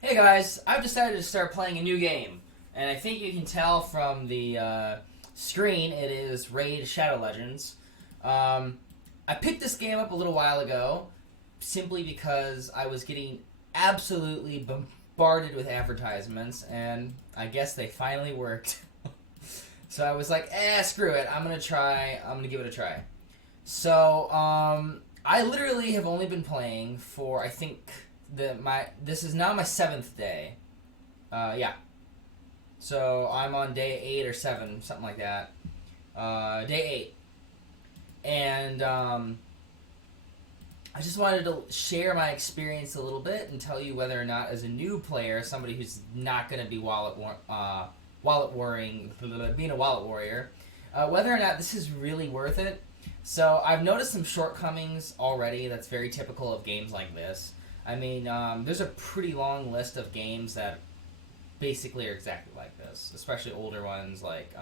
Hey guys, I've decided to start playing a new game, and I think you can tell from the screen it is Raid Shadow Legends. Um, I picked this game up a little while ago simply because I was getting absolutely bombarded with advertisements, and I guess they finally worked. So I was like, screw it, I'm gonna give it a try. So, I literally have only been playing for I think this is now my seventh day. Yeah. So I'm on day 8 or 7, something like that. Day 8, and I just wanted to share my experience a little bit and tell you whether or not, as a new player, somebody who's not going to be wallet warring, being a wallet warrior, whether or not this is really worth it. So I've noticed some shortcomings already. That's very typical of games like this. I mean, there's a pretty long list of games that basically are exactly like this, especially older ones like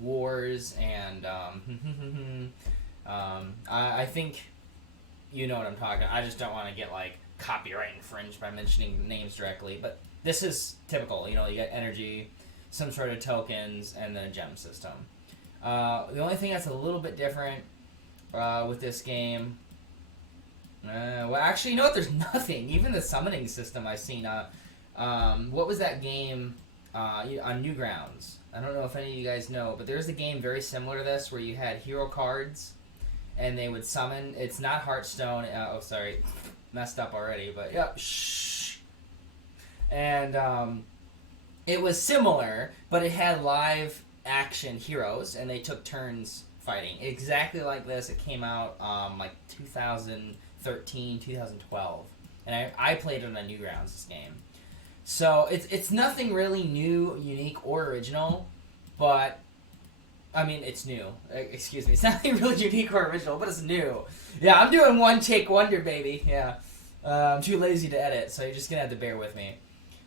Wars and I think you know what I'm talking about. I just don't want to get like copyright infringed by mentioning names directly, but this is typical. You know, you get energy, some sort of tokens, and then a gem system. The only thing that's a little bit different with this game. Well, actually, you know what? There's nothing. Even the summoning system I've seen. What was that game on Newgrounds? I don't know if any of you guys know, but there's a game very similar to this where you had hero cards and they would summon. It's not Hearthstone. Oh, sorry. Messed up already, but yeah. Shh. And it was similar, but it had live action heroes and they took turns fighting. Exactly like this. It came out like 2013, 2012. And I played it on Newgrounds, this game. So it's nothing really new, unique, or original, but I mean it's new. Excuse me, it's nothing really unique or original, but it's new. Yeah, I'm doing one take wonder, baby. Yeah, I'm too lazy to edit, so you're just gonna have to bear with me.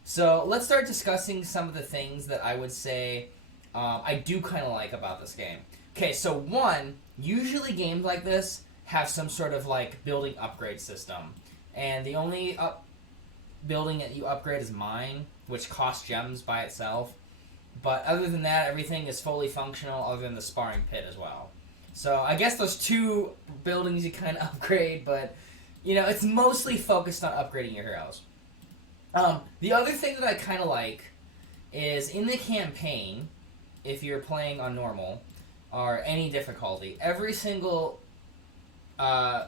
So let's start discussing some of the things that I would say I do kind of like about this game. Okay, so one, usually games like this have some sort of like building upgrade system, and the only building that you upgrade is mine, which costs gems by itself. But other than that, everything is fully functional other than the sparring pit as well. So I guess those two buildings you kind of upgrade, but you know, it's mostly focused on upgrading your heroes. The other thing that I kind of like is in the campaign, if you're playing on normal or any difficulty, every single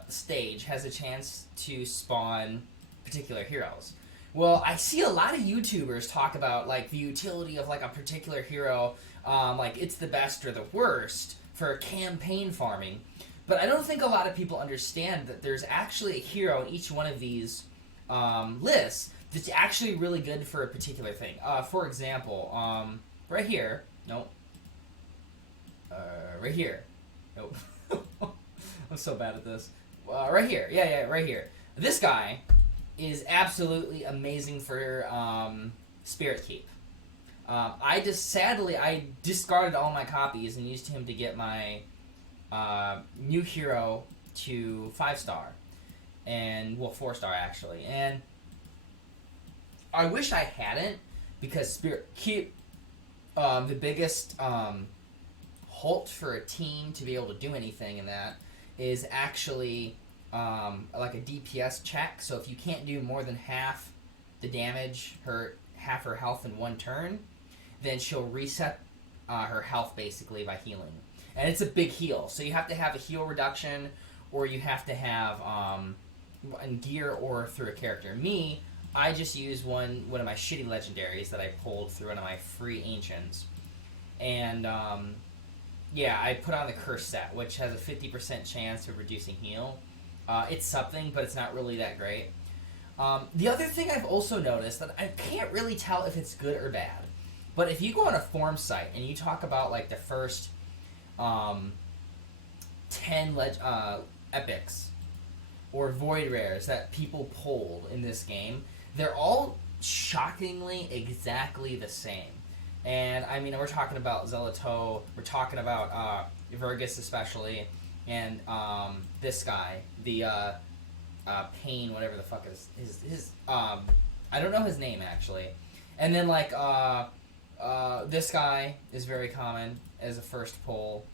stage has a chance to spawn particular heroes. Well, I see a lot of YouTubers talk about like the utility of like a particular hero, like it's the best or the worst for campaign farming. But I don't think a lot of people understand that there's actually a hero in each one of these lists that's actually really good for a particular thing. For example, right here, nope, right here, nope. I'm so bad at this. Right here, yeah, right here. This guy is absolutely amazing for Spirit Keep. I discarded all my copies and used him to get my new hero to 5-star, and well, 4-star actually. And I wish I hadn't, because Spirit Keep, the biggest halt for a team to be able to do anything in that is actually like a DPS check. So if you can't do more than half the damage, half her health in one turn, then she'll reset her health basically by healing. And it's a big heal, so you have to have a heal reduction, or you have to have in gear or through a character. Me, I just used one of my shitty legendaries that I pulled through one of my free ancients, and yeah, I put on the curse set, which has a 50% chance of reducing heal. It's something, but it's not really that great. The other thing I've also noticed that I can't really tell if it's good or bad, but if you go on a forum site and you talk about like the first 10 epics or void rares that people pulled in this game, they're all shockingly exactly the same. And I mean, we're talking about Zelato, we're talking about Vergus especially, and this guy, the Pain, whatever the fuck is his I don't know his name actually. And then like this guy is very common as a first pull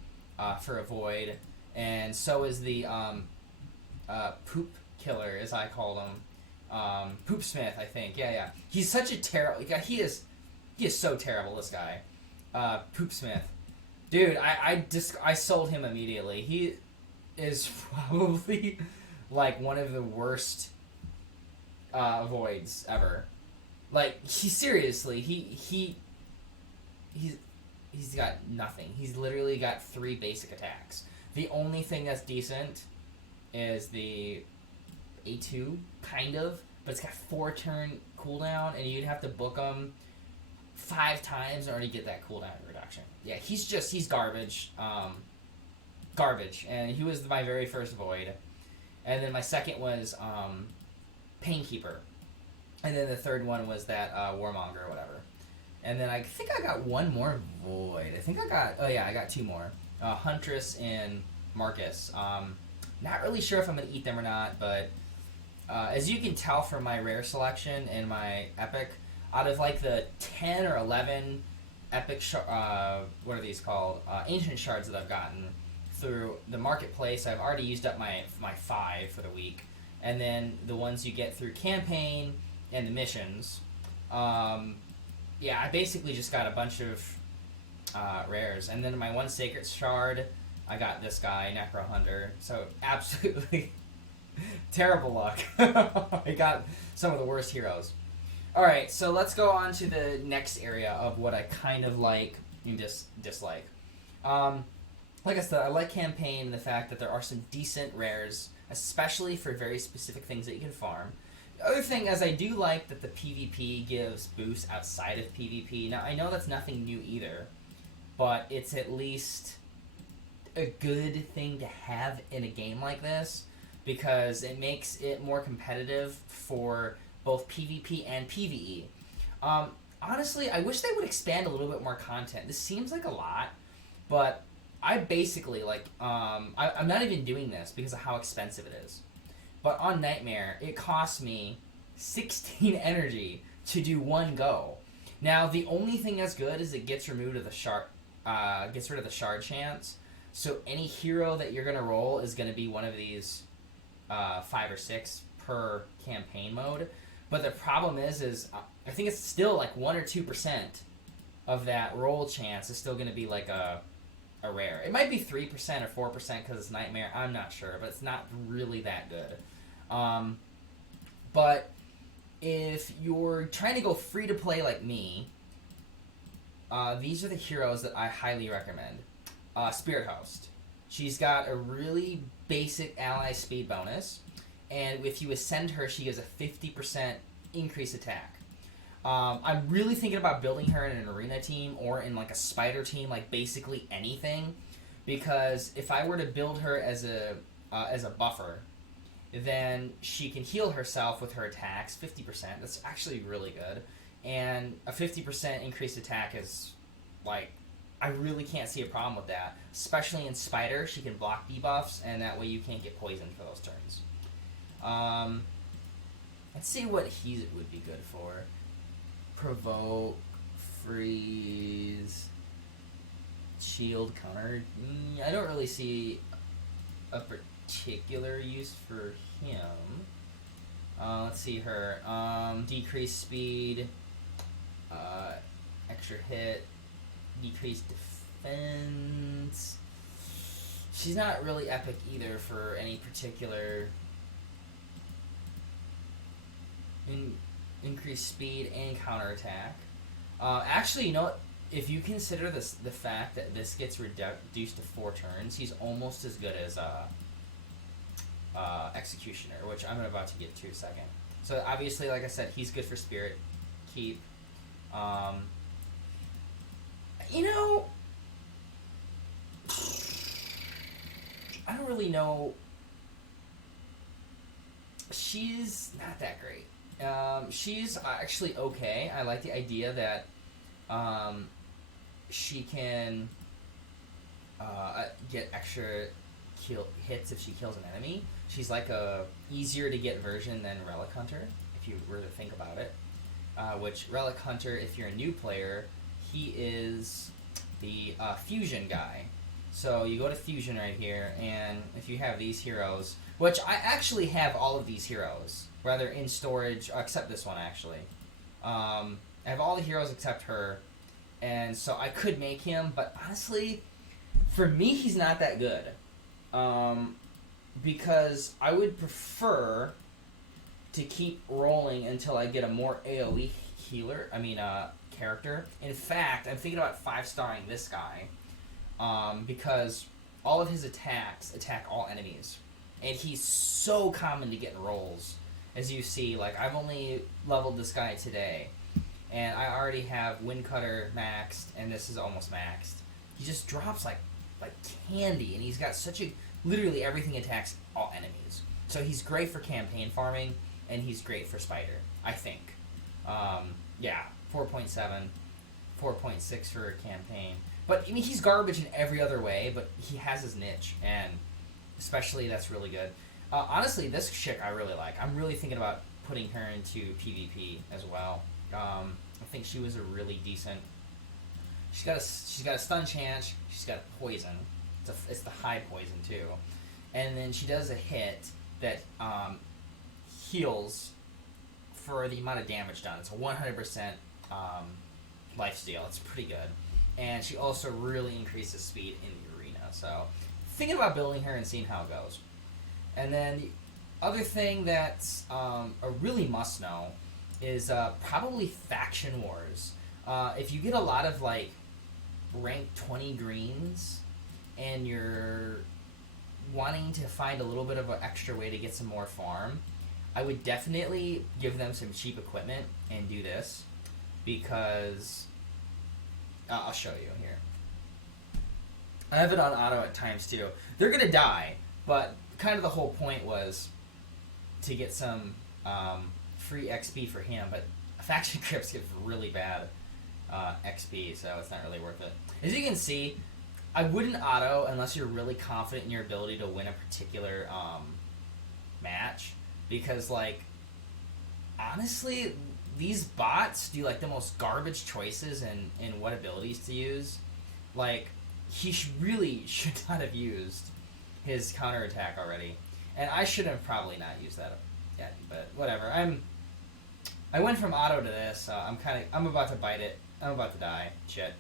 for a void, and so is the poop killer, as I called him, Poop Smith, I think. Yeah. He's such a terrible. He is so terrible. This guy, Poop Smith, dude. I sold him immediately. He is probably like one of the worst voids ever. Like he's got nothing. He's literally got 3 basic attacks. The only thing that's decent is the A2, kind of, but it's got 4 turn cooldown, and you'd have to book him 5 times in order to get that cooldown reduction. Yeah, he's garbage. Garbage. And he was my very first void. And then my second was Painkeeper. And then the third one was that Warmonger or whatever. And then I think I got one more void. I got 2 more. Huntress and Marcus. Not really sure if I'm going to eat them or not, but as you can tell from my rare selection and my epic, out of like the 10 or 11 epic, what are these called? Ancient shards that I've gotten through the marketplace, I've already used up my 5 for the week. And then the ones you get through campaign and the missions. I basically just got a bunch of rares. And then my 1 sacred shard, I got this guy, Necro Hunter. So absolutely terrible luck. I got some of the worst heroes. Alright, so let's go on to the next area of what I kind of like and dislike. Like I said, I like campaign and the fact that there are some decent rares, especially for very specific things that you can farm. The other thing is I do like that the PvP gives boosts outside of PvP. Now, I know that's nothing new either, but it's at least a good thing to have in a game like this because it makes it more competitive for both PvP and PvE. Honestly, I wish they would expand a little bit more content. This seems like a lot, but I basically, I'm not even doing this because of how expensive it is. But on Nightmare, it costs me 16 energy to do 1 go. Now, the only thing that's good is it gets rid of the shard chance. So any hero that you're gonna roll is gonna be one of these 5 or 6 per campaign mode. But the problem is I think it's still like 1 or 2% of that roll chance is still gonna be like a rare. It might be 3% or 4% because it's Nightmare. I'm not sure, but it's not really that good. But if you're trying to go free to play like me, these are the heroes that I highly recommend. Spirit Host. She's got a really basic ally speed bonus, and if you ascend her, she gives a 50% increased attack. I'm really thinking about building her in an arena team or in like a spider team, like basically anything, because if I were to build her as a buffer, then she can heal herself with her attacks 50%. That's actually really good, and a 50% increased attack is like I really can't see a problem with that. Especially in spider, she can block debuffs, and that way you can't get poisoned for those turns. Let's see what he would be good for. Provoke, freeze, shield, counter. I don't really see a particular use for him. Let's see her. Decrease speed, extra hit, decreased defense. She's not really epic either for any particular increased speed and counterattack. Actually, you know what? If you consider the fact that this gets reduced to 4 turns, he's almost as good as Executioner, which I'm about to get to in a second. So obviously, like I said, he's good for Spirit Keep. You know, I don't really know. She's not that great. She's actually okay. I like the idea that she can get extra hits if she kills an enemy. She's like a easier to get version than Relic Hunter, if you were to think about it. which Relic Hunter, if you're a new player, he is the fusion guy. So you go to fusion right here, and if you have these heroes, which I actually have all of these heroes, rather in storage, except this one actually. I have all the heroes except her, and so I could make him, but honestly, for me, he's not that good. Because I would prefer to keep rolling until I get a more AoE character. In fact, I'm thinking about 5-starring this guy, because all of his attacks attack all enemies, and he's so common to get in rolls. As you see, like, I've only leveled this guy today, and I already have Wind Cutter maxed, and this is almost maxed. He just drops like candy, and he's got literally everything attacks all enemies. So he's great for campaign farming, and he's great for Spider, I think. 4.7, 4.6 for a campaign. But, I mean, he's garbage in every other way, but he has his niche, and especially that's really good. Honestly, this chick I really like. I'm really thinking about putting her into PvP as well. I think she was a really decent... She's got a stun chance. She's got poison. It's the high poison too, and then she does a hit that heals for the amount of damage done. It's a 100% lifesteal. It's pretty good, and she also really increases speed in the arena. So, thinking about building her and seeing how it goes. And then the other thing that's a really must know is probably faction wars. If you get a lot of like rank 20 greens and you're wanting to find a little bit of an extra way to get some more farm, I would definitely give them some cheap equipment and do this, because I'll show you here. I have it on auto at times too. They're going to die, but kind of the whole point was to get some free XP for him, but faction crypts give really bad XP, so it's not really worth it. As you can see, I wouldn't auto unless you're really confident in your ability to win a particular match, because, like, honestly, these bots do like the most garbage choices in what abilities to use. Like, he really should not have used his counterattack already, and I should have probably not used that yet. But whatever. I went from auto to this. I'm about to bite it. I'm about to die. Shit.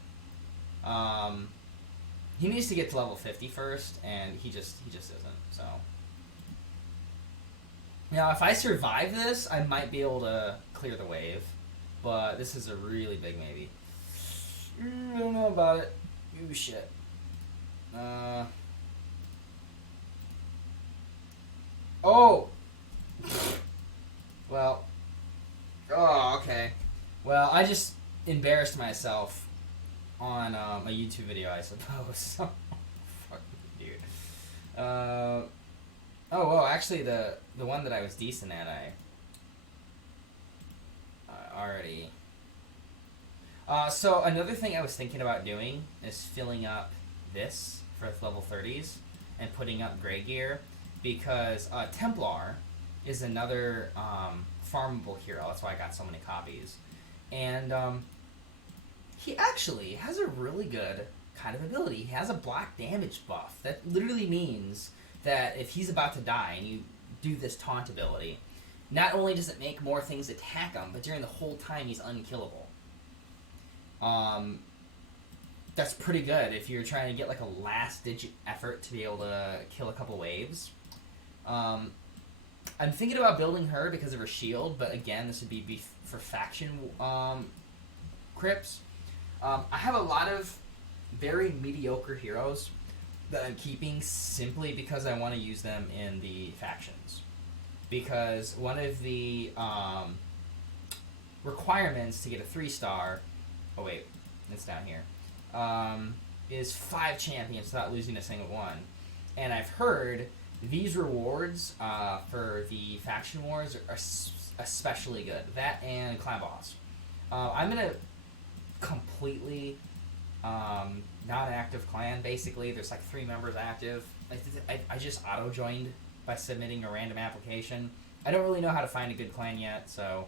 He needs to get to level 50 first, and he just isn't. So now, if I survive this, I might be able to clear the wave, but this is a really big maybe. I don't know about it. Ooh, shit. Oh! Well. Oh, okay. Well, I just embarrassed myself on a YouTube video, I suppose. Fuck, dude. Oh, well, actually, the one that I was decent at, I already... so, another thing I was thinking about doing is filling up this for level 30s and putting up gray gear, because Templar is another farmable hero. That's why I got so many copies. And he actually has a really good kind of ability. He has a block damage buff. That literally means that if he's about to die and you do this taunt ability, not only does it make more things attack him, but during the whole time he's unkillable. That's pretty good if you're trying to get like a last ditch effort to be able to kill a couple waves. I'm thinking about building her because of her shield, but again, this would be for faction crypts. I have a lot of very mediocre heroes that I'm keeping simply because I want to use them in the factions. Because one of the requirements to get a 3-star... Oh wait, it's down here. Is 5 champions without losing a single one. And I've heard these rewards for the faction wars are especially good. That and Clan Boss. I'm in a completely non-active clan, basically. There's like 3 members active. I just auto-joined by submitting a random application. I don't really know how to find a good clan yet, so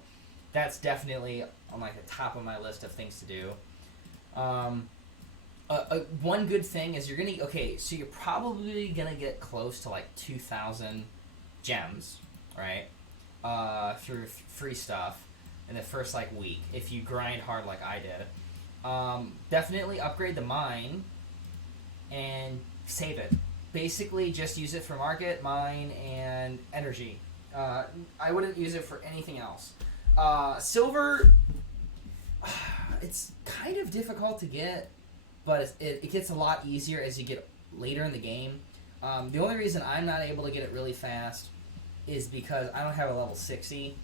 that's definitely on like the top of my list of things to do. One good thing is so you're probably gonna get close to like 2,000 gems, right? Through free stuff in the first like week if you grind hard like I did. Definitely upgrade the mine and save it. Basically, just use it for market, mine, and energy. I wouldn't use it for anything else. Silver, it's kind of difficult to get, but it gets a lot easier as you get later in the game. The only reason I'm not able to get it really fast is because I don't have a level 60.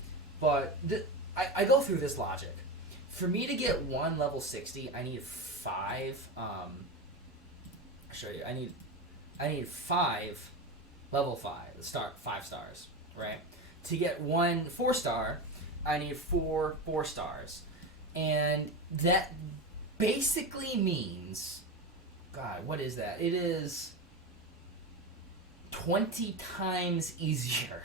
But I go through this logic. For me to get one level 60, I need 5. I'll show you. I need 5 level 5 stars, right? To get one 4-star, I need 4 4-stars. And that basically means, God, what is that? It is 20 times easier.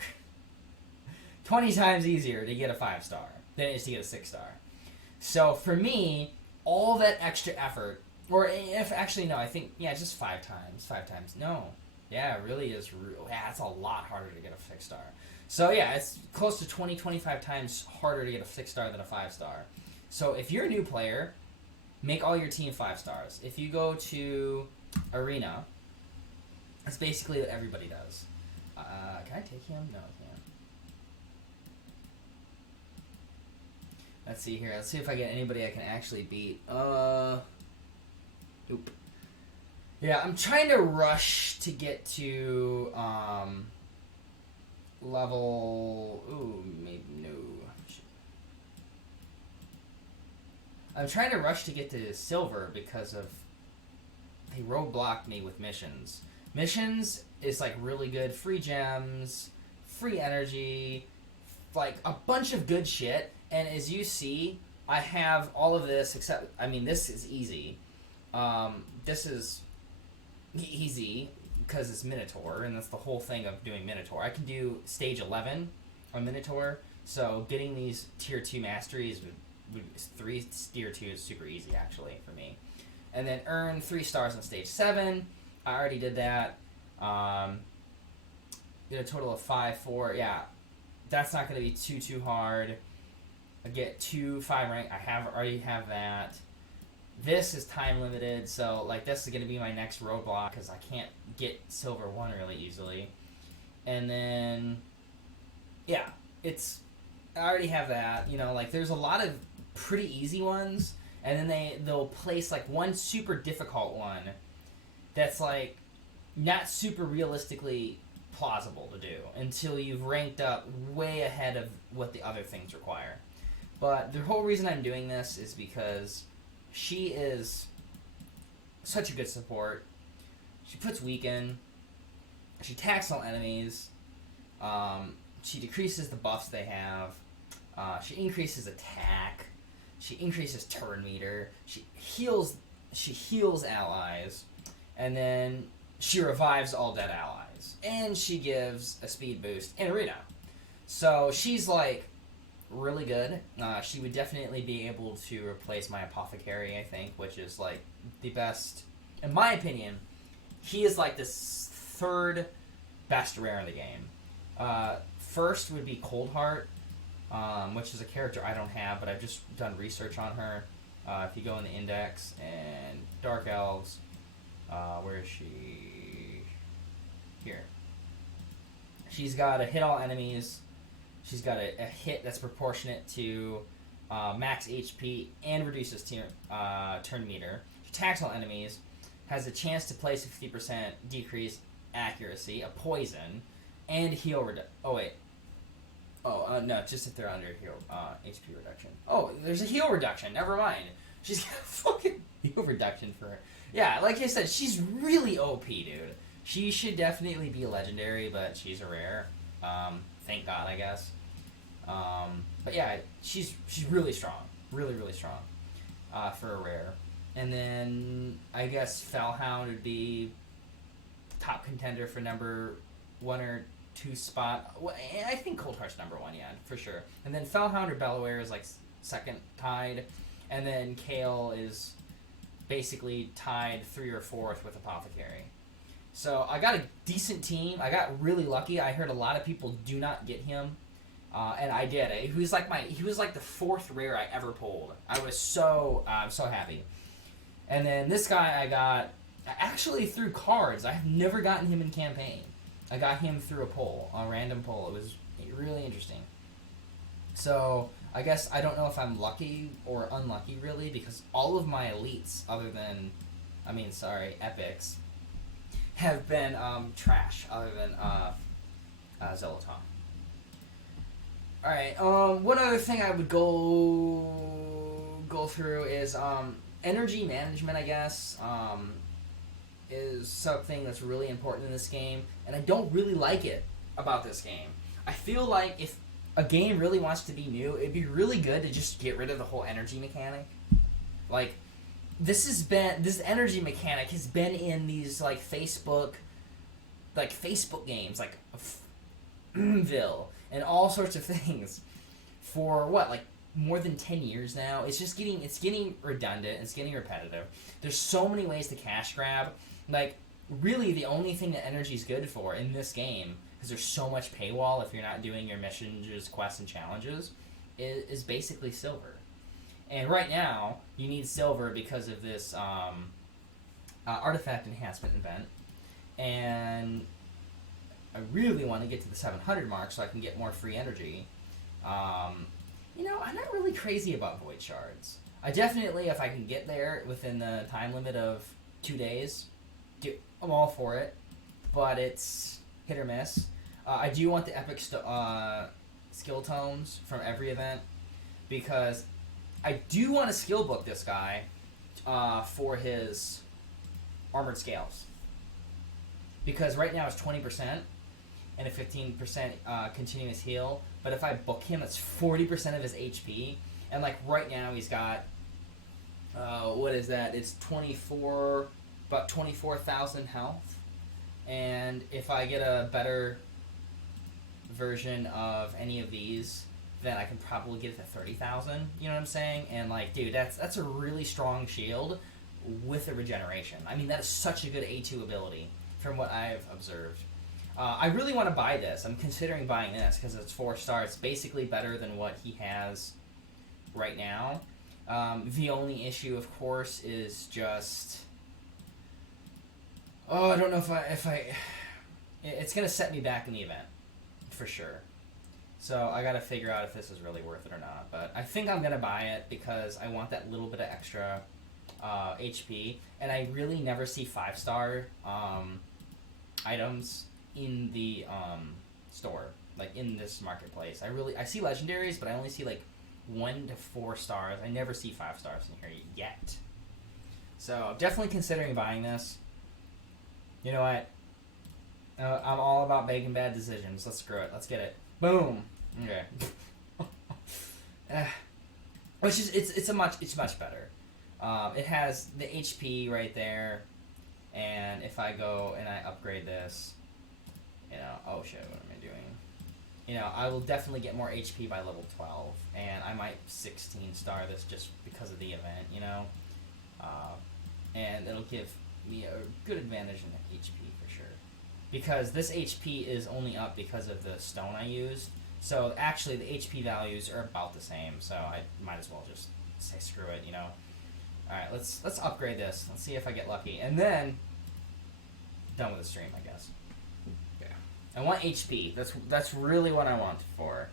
20 times easier to get a 5-star than it is to get a 6-star. So for me, all that extra effort, or if actually no, I think just 5 times. 5 times. No, yeah, it really is. It's a lot harder to get a 6-star. So yeah, it's close to 20-25 times harder to get a 6-star than a 5-star. So if you're a new player, make all your team 5 stars. If you go to Arena, that's basically what everybody does. Can I take him? No, I can't. Let's see here. Let's see if I get anybody I can actually beat. Nope. Yeah, I'm trying to rush to get to level. Ooh, maybe no. I'm trying to rush to get to silver because of they roadblocked me with missions. Missions is like really good, free gems, free energy, like a bunch of good shit. And as you see, I have all of this except, this is easy. This is easy because it's Minotaur, and that's the whole thing of doing Minotaur. I can do stage 11 on Minotaur, so getting these tier 2 masteries would 3 tier 2 is super easy actually for me. And then earn 3 stars on stage 7. I already did that. Get a total of 5, 4. Yeah, that's not going to be too hard. I get 2 5 rank. Already have that. This is time limited, so like this is going to be my next roadblock because I can't get silver 1 really easily. And then, yeah, I already have that. Like there's a lot of pretty easy ones, and then they'll place like one super difficult one that's like not super realistically plausible to do until you've ranked up way ahead of what the other things require. But the whole reason I'm doing this is because she is such a good support. She puts weaken. She attacks all enemies. She decreases the buffs they have. She increases attack. She increases turn meter. She heals allies. And then she revives all dead allies. And she gives a speed boost in Arena. So she's like really good. She would definitely be able to replace my Apothecary, I think, which is like the best, in my opinion. He is like the 3rd best rare in the game. First would be Coldheart, which is a character I don't have, but I've just done research on her. If you go in the index and Dark Elves, where is she? Here. She's got a hit all enemies. She's got a hit that's proportionate to max HP and reduces turn meter. She attacks all enemies. Has a chance to place a 50% decrease accuracy, a poison, and heal reduction. Oh, wait. No, just if they're under HP reduction. Oh, there's a heal reduction. Never mind. She's got a fucking heal reduction for her. Yeah, like I said, she's really OP, dude. She should definitely be a legendary, but she's a rare. Thank God, I guess. But yeah, she's really strong. Really, really strong for a rare. And then I guess Fellhound would be top contender for number 1 or 2 spot. Well, I think Cold Heart's number 1, yeah, for sure. And then Fellhound or Bellower is like second tied, and then Kale is basically tied 3 or 4th with Apothecary. So I got a decent team. I got really lucky. I heard a lot of people do not get him, and I did. He was like the 4th rare I ever pulled. I was so happy. And then this guy I got actually through cards. I have never gotten him in campaign. I got him through a random pull. It was really interesting. So I guess I don't know if I'm lucky or unlucky really, because all of my elites, epics, have been trash other than Zeloton. Alright, one other thing I would go through is energy management, I guess, is something that's really important in this game, and I don't really like it about this game. I feel like if a game really wants to be new, it'd be really good to just get rid of the whole energy mechanic. Like, this energy mechanic has been in these Facebook games, like Ville and all sorts of things for more than 10 years now. It's getting redundant. It's getting repetitive. There's so many ways to cash grab. Like, really, the only thing that energy is good for in this game, because there's so much paywall if you're not doing your missions, quests, and challenges, is basically silver. And right now, you need silver because of this artifact enhancement event. And I really want to get to the 700 mark so I can get more free energy. I'm not really crazy about void shards. I definitely, if I can get there within the time limit of 2 days, I'm all for it. But it's hit or miss. I do want the epic skill tomes from every event, because I do want to skill book this guy for his armored scales. Because right now it's 20% and a 15% continuous heal. But if I book him, it's 40% of his HP. And right now he's got, what is that? It's about 24,000 health. And if I get a better version of any of these, then I can probably get it to 30,000. You know what I'm saying? And dude, that's a really strong shield with a regeneration. I mean, that is such a good A2 ability from what I've observed. I really want to buy this. I'm considering buying this because it's 4 stars. It's basically better than what he has right now. The only issue, of course, is just, I don't know if I it's gonna set me back in the event for sure. So I gotta figure out if this is really worth it or not. But I think I'm gonna buy it because I want that little bit of extra HP, and I really never see 5-star items in the store, in this marketplace. I see legendaries, but I only see 1 to 4 stars. I never see 5 stars in here yet. So definitely considering buying this. You know what? I'm all about making bad decisions. Let's screw it. Let's get it. Boom. Okay. Which is it's much better. It has the HP right there, and if I go and I upgrade this, oh shit, what am I doing? I will definitely get more HP by level 12, and I might 16 star this just because of the event, and it'll give me a good advantage in the HP for sure. Because this HP is only up because of the stone I used. So actually the HP values are about the same, so I might as well just say screw it, Alright, let's upgrade this. Let's see if I get lucky. And then done with the stream, I guess. Yeah. I want HP. That's really what I want for.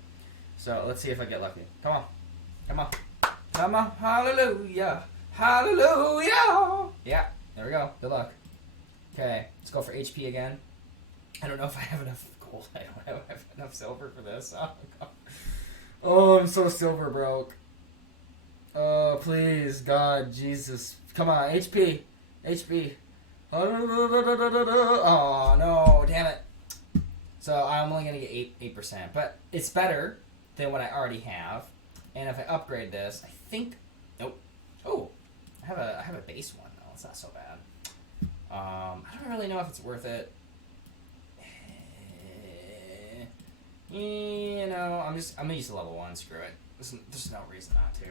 So let's see if I get lucky. Come on. Come on. Come on. Hallelujah. Hallelujah. Yeah. There we go. Good luck. Okay. Let's go for HP again. I don't know if I have enough gold. I don't have enough silver for this. Oh, God. Oh, I'm so silver broke. Oh, please, God, Jesus. Come on, HP. HP. Oh, no, damn it. So I'm only going to get 8%. But it's better than what I already have. And if I upgrade this, I think... Nope. Oh, I have a base one, though. It's not so bad. I don't really know if it's worth it. You know, I'm gonna use the level 1. Screw it. There's no reason not to.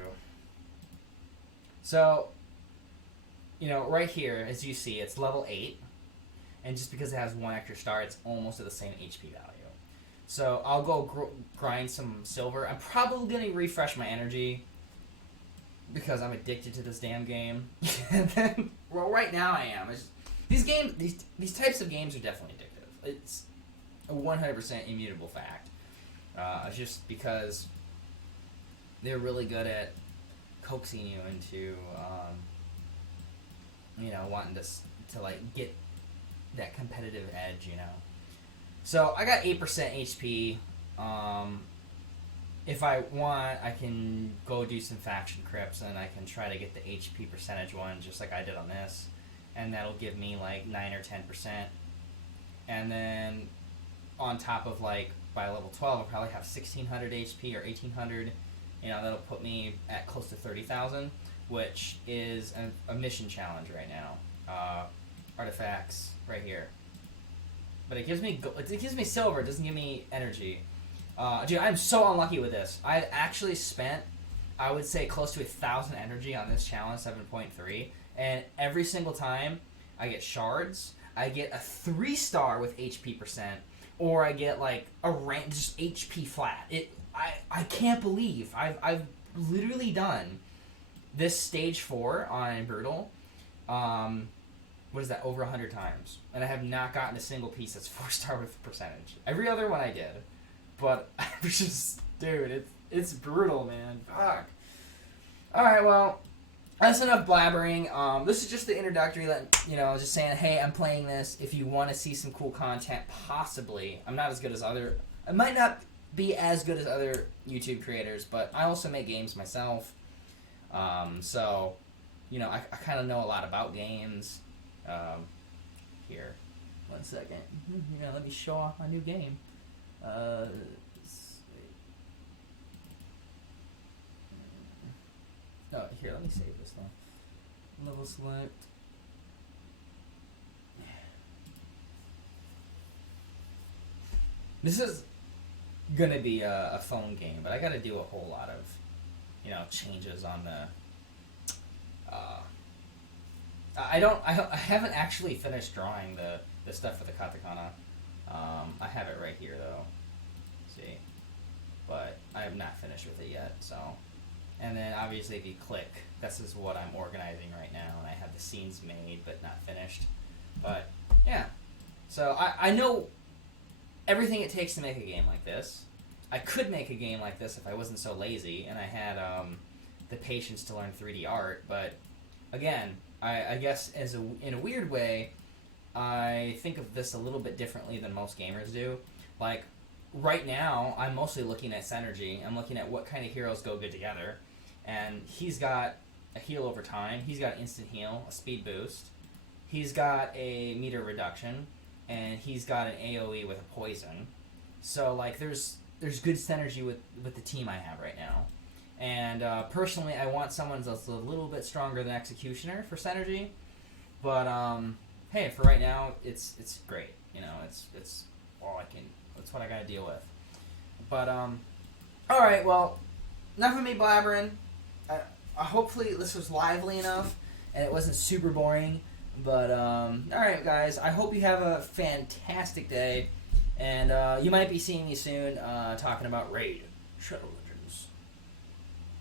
So, you know, right here, as you see, it's level 8. And just because it has 1 extra star, it's almost at the same HP value. So I'll go grind some silver. I'm probably going to refresh my energy because I'm addicted to this damn game. And then, well, right now I am. These types of games are definitely addictive. It's a 100% immutable fact. Just because they're really good at coaxing you into, you know, wanting to like get that competitive edge, you know. So I got 8% HP. If I want, I can go do some faction crypts and I can try to get the HP percentage one just like I did on this. And that'll give me like 9 or 10%. And then on top of like by level 12, I'll probably have 1600 HP or 1800. You know, that'll put me at close to 30,000, which is a mission challenge right now. Artifacts right here. But it gives me silver. It doesn't give me energy. Dude, I'm so unlucky with this. I actually spent, I would say, close to 1,000 energy on this challenge, 7.3, and every single time I get shards, I get a 3-star with HP percent, or I get like a rank just HP flat. I can't believe I've literally done this stage 4 on Brutal. What is that, over 100 times, and I have not gotten a single piece that's 4-star with percentage. Every other one I did, but I was just, dude, it's brutal, man. Fuck. All right, well, that's enough blabbering. This is just the introductory, just saying, hey, I'm playing this. If you want to see some cool content, possibly. I might not be as good as other YouTube creators, but I also make games myself. So, you know, I kind of know a lot about games. Here, 1 second. Yeah, let me show off my new game. Oh, here, let me save this one. Level select. This is gonna be a phone game, but I gotta do a whole lot of, you know, changes on the. I haven't actually finished drawing the stuff for the katakana. I have it right here though. See, but I have not finished with it yet. So, and then obviously if you click, this is what I'm organizing right now, and I have the scenes made but not finished. But yeah, so I know everything it takes to make a game like this. I could make a game like this if I wasn't so lazy and I had the patience to learn 3D art, but again, I guess in a weird way, I think of this a little bit differently than most gamers do. Like, right now, I'm mostly looking at synergy. I'm looking at what kind of heroes go good together. And he's got a heal over time. He's got instant heal, a speed boost. He's got a meter reduction. And he's got an AoE with a poison. So, like, there's good synergy with the team I have right now. And personally, I want someone that's a little bit stronger than Executioner for synergy. But hey, for right now, it's great. You know, it's all I can. That's what I gotta deal with. But all right, well, enough of me blabbering. Hopefully this was lively enough and it wasn't super boring. But all right, guys, I hope you have a fantastic day, and you might be seeing me soon talking about Raid Shadow.